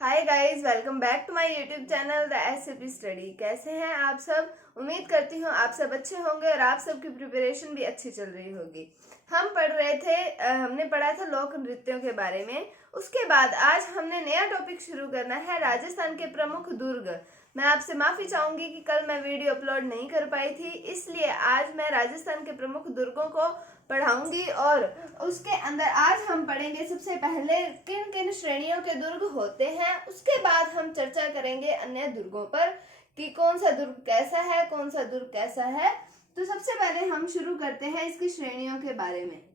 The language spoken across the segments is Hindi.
Hi guys, welcome back to my YouTube channel the SCP study. कैसे हैं आप सब? उम्मीद करती हूँ आप सब अच्छे होंगे और आप सबकी प्रिपरेशन भी अच्छी चल रही होगी। हम पढ़ रहे थे हमने पढ़ा था लोक नृत्यों के बारे में। उसके बाद आज हमने नया टॉपिक शुरू करना है, राजस्थान के प्रमुख दुर्ग। मैं आपसे माफ़ी चाहूँगी कि कल मैं वीडियो अपलोड नहीं कर पाई थी, इसलिए आज मैं राजस्थान के प्रमुख दुर्गों को पढ़ाऊंगी और उसके अंदर आज हम पढ़ेंगे सबसे पहले किन किन श्रेणियों के दुर्ग होते हैं। उसके बाद हम चर्चा करेंगे अन्य दुर्गों पर कि कौन सा दुर्ग कैसा है, कौन सा दुर्ग कैसा है। तो सबसे पहले हम शुरू करते हैं इसकी श्रेणियों के बारे में।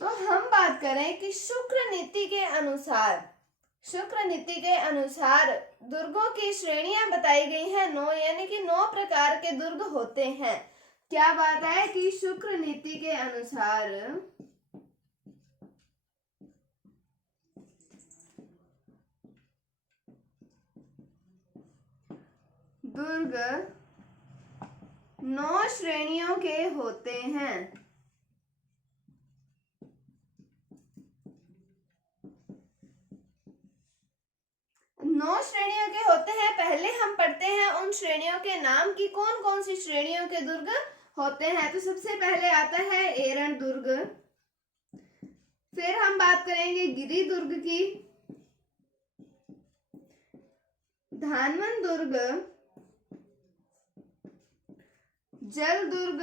तो हम बात करें कि शुक्र नीति के अनुसार दुर्गों की श्रेणियां बताई गई हैं 9, यानी कि 9 प्रकार के दुर्ग होते हैं। क्या बात है कि शुक्र नीति के अनुसार दुर्ग 9 श्रेणियों के होते हैं। नौ श्रेणियों के होते हैं। पहले हम पढ़ते हैं उन श्रेणियों के नाम की कौन कौन सी श्रेणियों के दुर्ग होते हैं। तो सबसे पहले आता है एरण दुर्ग, फिर हम बात करेंगे गिरि दुर्ग की, धानवन दुर्ग, जल दुर्ग,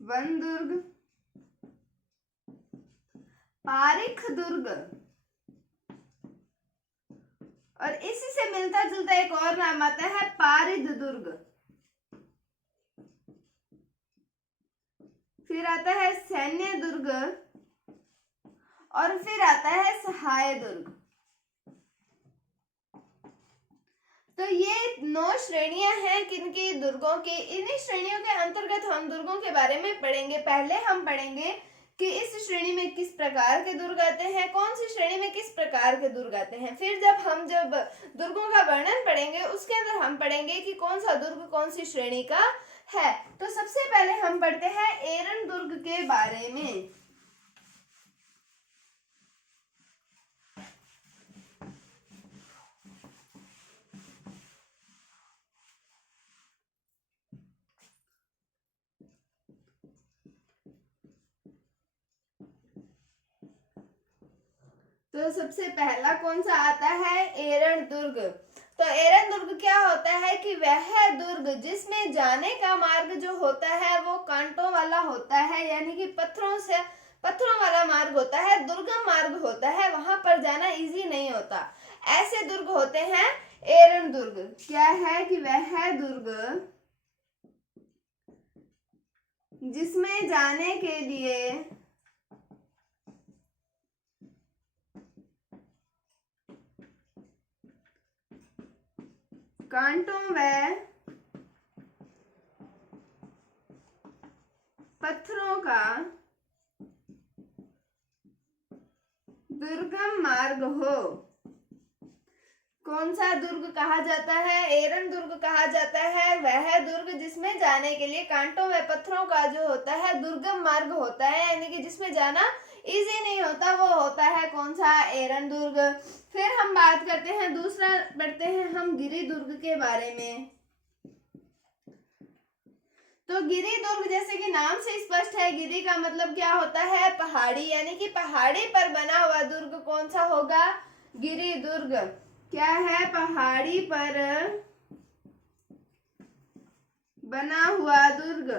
वन दुर्ग, पारिख दुर्ग, और इसी से मिलता जुलता एक और नाम आता है पारिद दुर्ग। फिर आता है सैन्य दुर्ग और फिर आता है सहाय दुर्ग। तो ये 9 श्रेणियां हैं किनकी दुर्गों की। इन्हीं श्रेणियों के अंतर्गत हम दुर्गों के बारे में पढ़ेंगे। पहले हम पढ़ेंगे कि इस श्रेणी में किस प्रकार के दुर्ग आते हैं, कौन सी श्रेणी में किस प्रकार के दुर्ग आते हैं। फिर जब दुर्गों का वर्णन पढ़ेंगे उसके अंदर हम पढ़ेंगे कि कौन सा दुर्ग कौन सी श्रेणी का है। तो सबसे पहले हम पढ़ते हैं एरन दुर्ग के बारे में। तो सबसे पहला कौन सा आता है? एरण दुर्ग। तो एरण दुर्ग क्या होता है कि वह दुर्ग जिसमें जाने का मार्ग जो होता है वो कांटों वाला होता है, यानी कि पत्थरों वाला मार्ग होता है, दुर्गम मार्ग होता है, वहां पर जाना इजी नहीं होता। ऐसे दुर्ग होते हैं एरण दुर्ग। क्या है कि वह दुर्ग जिसमें जाने के लिए कांटों व पत्थरों का दुर्गम मार्ग हो। कौन सा दुर्ग कहा जाता है? एरन दुर्ग कहा जाता है वह दुर्ग जिसमें जाने के लिए कांटों व पत्थरों का जो होता है दुर्गम मार्ग होता है, यानी कि जिसमें जाना इजी नहीं होता, वो होता है कौन सा? एरन दुर्ग। फिर हम बात करते हैं, दूसरा पढ़ते हैं हम गिरि दुर्ग के बारे में। तो गिरि दुर्ग जैसे कि नाम से स्पष्ट है, गिरि का मतलब क्या होता है? पहाड़ी, यानी कि पहाड़ी पर बना हुआ दुर्ग कौन सा होगा? गिरि दुर्ग। क्या है? पहाड़ी पर बना हुआ दुर्ग।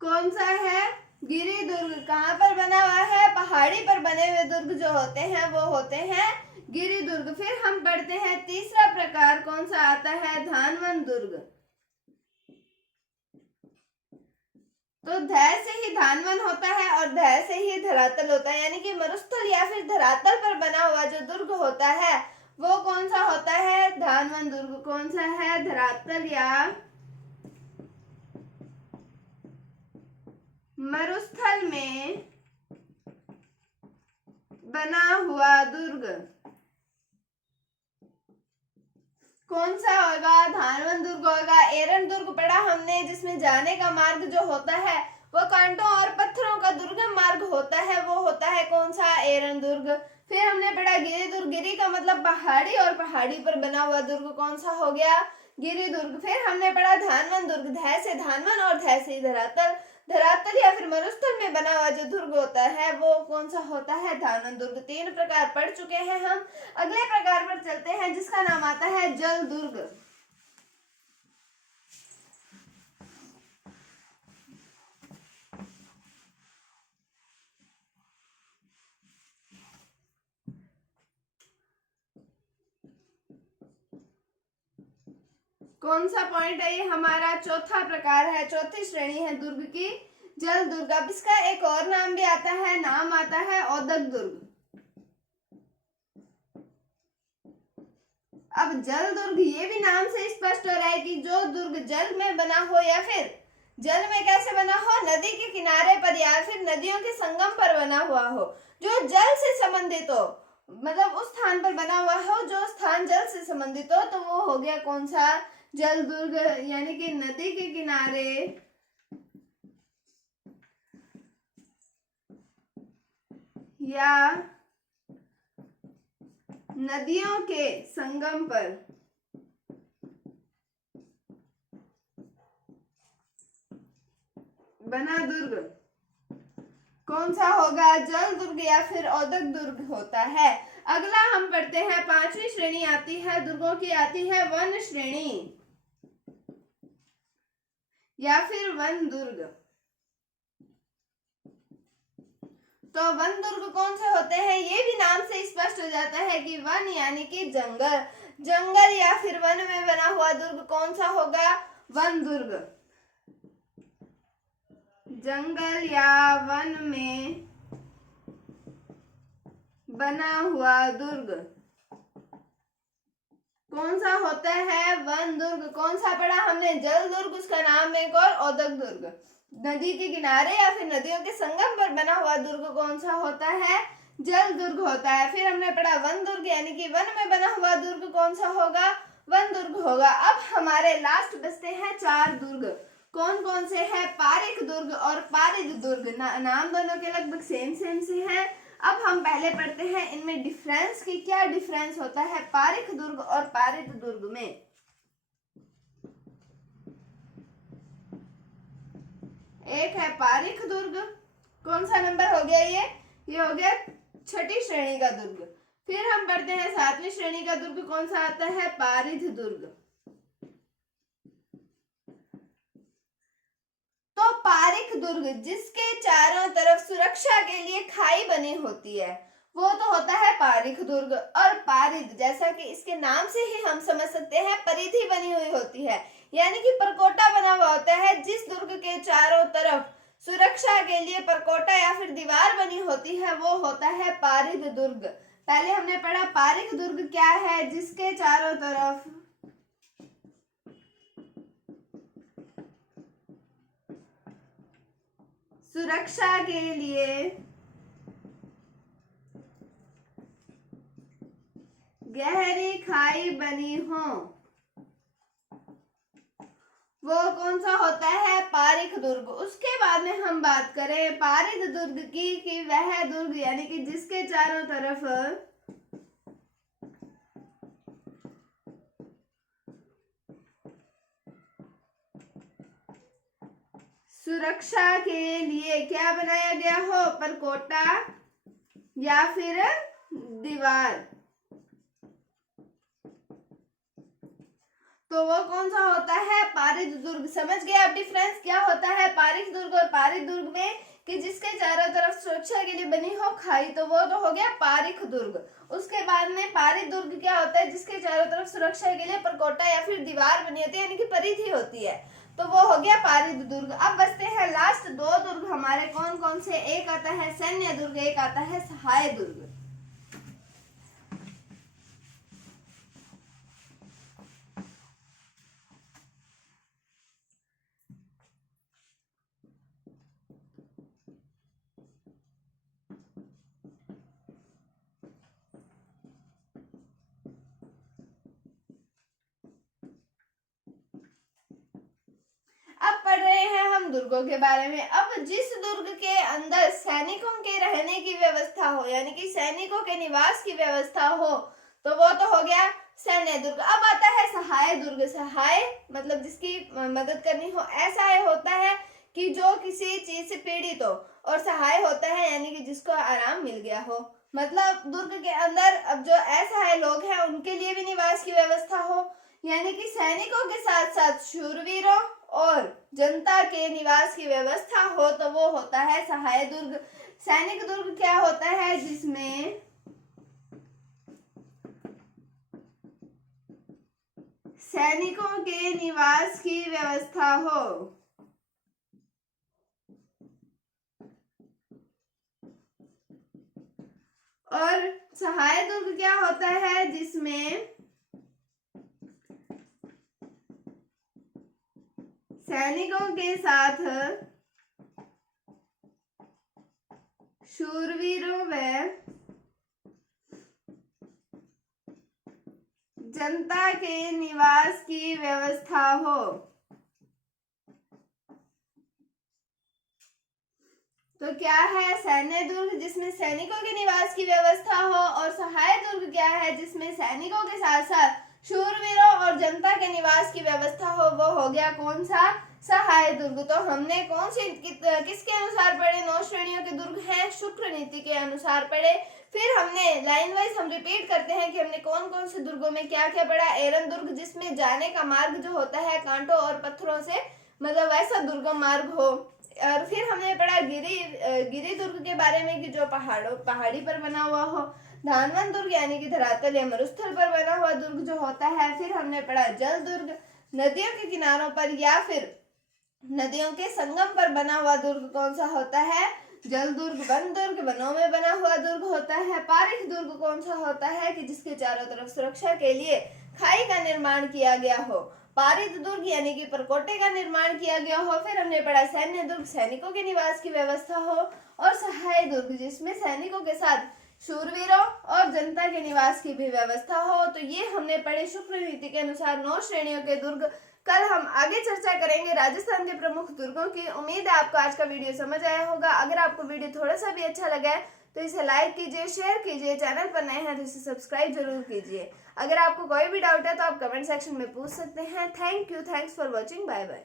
कौन सा है? गिरि दुर्ग। कहां पर बना हुआ है? पहाड़ी पर बने हुए दुर्ग जो होते हैं वो होते हैं गिरि दुर्ग। फिर हम पढ़ते हैं तीसरा प्रकार कौन सा आता है? धानवन दुर्ग। तो धै से ही धानवन होता है और धै से ही धरातल होता है, यानी कि मरुस्थल या फिर धरातल पर बना हुआ जो दुर्ग होता है वो कौन सा होता है? धानवन दुर्ग। कौन सा है? धरातल या मरुस्थल में बना हुआ दुर्ग कौन सा होगा? धानवन दुर्ग होगा। एरन दुर्ग पढ़ा हमने, जिसमें जाने का मार्ग जो होता है वो कांटों और पत्थरों का दुर्गम मार्ग होता है, वो होता है कौन सा? एरन दुर्ग। फिर हमने पढ़ा गिरि दुर्ग। गिरि का मतलब पहाड़ी, और पहाड़ी पर बना हुआ दुर्ग कौन सा हो गया? गिरि दुर्ग। फिर हमने पढ़ा धानवन दुर्ग। ध से धानवन और ध से धरातल। धरातल या फिर मरुस्थल में बना हुआ जो दुर्ग होता है वो कौन सा होता है? धानवन दुर्ग। 3 प्रकार पढ़ चुके हैं हम। अगले प्रकार पर चलते हैं जिसका नाम आता है जल दुर्ग। कौन सा पॉइंट है ये? हमारा चौथा प्रकार है, चौथी श्रेणी है दुर्ग की, जल दुर्ग। अब इसका एक और नाम भी आता है, नाम आता है औदक दुर्ग। अब जल दुर्ग ये भी नाम से स्पष्ट हो रहा है कि जो दुर्ग जल में बना हो, या फिर जल में कैसे बना हो? नदी के किनारे पर या फिर नदियों के संगम पर बना हुआ हो, जो जल से संबंधित हो, मतलब उस स्थान पर बना हुआ हो जो स्थान जल से संबंधित हो, तो वो हो गया कौन सा? जल दुर्ग। यानी कि नदी के किनारे या नदियों के संगम पर बना दुर्ग कौन सा होगा? जल दुर्ग या फिर औदक दुर्ग होता है। अगला हम पढ़ते हैं, 5वीं श्रेणी आती है दुर्गों की, आती है वन श्रेणी या फिर वन दुर्ग। तो वन दुर्ग कौन से होते हैं? ये भी नाम से स्पष्ट हो जाता है कि वन यानी कि जंगल, जंगल या फिर वन में बना हुआ दुर्ग कौन सा होगा? वन दुर्ग। जंगल या वन में बना हुआ दुर्ग कौन सा होता है? वन दुर्ग। कौन सा पढ़ा हमने? जल दुर्ग, उसका नाम एक और औदक दुर्ग। नदी के किनारे या फिर नदियों के संगम पर बना हुआ दुर्ग कौन सा होता है? जल दुर्ग होता है। फिर हमने पढ़ा वन दुर्ग यानी कि वन में बना हुआ दुर्ग कौन सा होगा? वन दुर्ग होगा। अब हमारे लास्ट बचते हैं 4 दुर्ग। कौन कौन से हैं? पारिक दुर्ग और पारिद दुर्ग। नाम दोनों के लगभग सेम सेम से हैं। अब हम पहले पढ़ते हैं इनमें डिफरेंस की, क्या डिफरेंस होता है पारिक दुर्ग और पारिद दुर्ग में। एक है पारिक दुर्ग, कौन सा नंबर हो गया ये हो गया 6ठी श्रेणी का दुर्ग। फिर हम पढ़ते हैं 7वीं श्रेणी का दुर्ग, कौन सा आता है? पारिद दुर्ग। तो पारिक दुर्ग जिसके चारों तरफ सुरक्षा के लिए खाई बनी होती है वो तो होता है पारिक दुर्ग। और पारिद, जैसा कि इसके नाम से ही हम समझ सकते हैं, परिधि बनी हुई होती है, यानी कि परकोटा बना हुआ होता है। जिस दुर्ग के चारों तरफ सुरक्षा के लिए परकोटा या फिर दीवार बनी होती है वो होता है पारिद दुर्ग। पहले हमने पढ़ा पारिक दुर्ग क्या है? जिसके चारों तरफ सुरक्षा के लिए गहरी खाई बनी हो, वो कौन सा होता है? पारिक दुर्ग। उसके बाद में हम बात करें पारिद दुर्ग की, कि वह दुर्ग यानी कि जिसके चारों तरफ सुरक्षा के लिए क्या बनाया गया हो? परकोटा या फिर दीवार। तो वो कौन सा होता है? पारिद दुर्ग। समझ गए आप डिफरेंस क्या होता है पारिक दुर्ग और पारिद दुर्ग में? कि जिसके चारों तरफ सुरक्षा के लिए बनी हो खाई, तो वो तो हो गया पारिक दुर्ग। उसके बाद में पारिद दुर्ग क्या होता है? जिसके चारों तरफ सुरक्षा के लिए परकोटा या फिर दीवार बनी होती है, यानी कि परिधि होती है, तो वो हो गया पारिद दुर्ग। अब बचते हैं लास्ट 2 दुर्ग हमारे, कौन कौन से? एक आता है सैन्य दुर्ग, एक आता है सहाय दुर्ग। दुर्गों के बारे में। अब जिस दुर्ग के अंदर सैनिकों के रहने की व्यवस्था हो, यानी कि सैनिकों के निवास की व्यवस्था हो, तो वो तो हो गया सैन्य दुर्ग। अब आता है सहाय दुर्ग। सहाय मतलब जिसकी मदद करनी हो। असहाय होता है कि जो किसी चीज से पीड़ित हो, और सहाय होता है यानी कि जिसको आराम मिल गया हो। मतलब दुर्ग के अंदर अब जो असहाय लोग हैं उनके लिए भी निवास की व्यवस्था हो, यानी कि सैनिकों के साथ साथ शूरवीरों और जनता के निवास की व्यवस्था हो, तो वो होता है सहाय दुर्ग। सैनिक दुर्ग क्या होता है? जिसमें सैनिकों के निवास की व्यवस्था हो। और सहाय दुर्ग क्या होता है? जिसमें सैनिकों के साथ शूरवीरों व जनता के निवास की व्यवस्था हो। तो क्या है? सैन्य दुर्ग जिसमें सैनिकों के निवास की व्यवस्था हो, और सहाय दुर्ग क्या है? जिसमें सैनिकों के साथ साथ शूरवीरों और जनता के निवास की व्यवस्था हो। वो हो गया कौन सा? सहाय दुर्ग। तो हमने कौन सी किसके अनुसार पढ़े? 9 श्रेणियों के दुर्ग हैं, शुक्र नीति के अनुसार पढ़े। फिर हमने लाइन वाइज हम रिपीट करते हैं कि हमने कौन कौन से दुर्गों में क्या क्या पढ़ा। एरन दुर्ग जिसमें जाने का मार्ग जो होता है कांटों और पत्थरों से, मतलब वैसा दुर्गम मार्ग हो। और फिर हमने पढ़ा गिरी दुर्ग के बारे में कि जो पहाड़ी पर बना हुआ हो। धानवन दुर्ग यानी कि धरातल या मरुस्थल पर बना हुआ दुर्ग जो होता है। फिर हमने पढ़ा जल दुर्ग, नदियों के किनारों पर या फिर नदियों के संगम पर बना हुआ दुर्ग कौन सा होता है? जल दुर्ग। वन दुर्ग वनों में बना हुआ दुर्ग होता है। पारिख दुर्ग कौन सा होता है? कि जिसके चारों तरफ सुरक्षा के लिए खाई का निर्माण किया गया हो। पारित दुर्ग यानी कि परकोटे का निर्माण किया गया हो। फिर हमने पढ़ा सैन्य दुर्ग, सैनिकों के निवास की व्यवस्था हो। और सहाय दुर्ग जिसमें सैनिकों के साथ शूरवीरों और जनता के निवास की भी व्यवस्था हो। तो ये हमने पढ़े शुक्र नीति के अनुसार 9 श्रेणियों के दुर्ग। कल हम आगे चर्चा करेंगे राजस्थान के प्रमुख दुर्गों की। उम्मीद है आपको आज का वीडियो समझ आया होगा। अगर आपको वीडियो थोड़ा सा भी अच्छा लगा है तो इसे लाइक कीजिए, शेयर कीजिए। चैनल पर नए हैं तो इसे सब्सक्राइब जरूर कीजिए। अगर आपको कोई भी डाउट है तो आप कमेंट सेक्शन में पूछ सकते हैं। Thank you, thanks for watching, bye bye.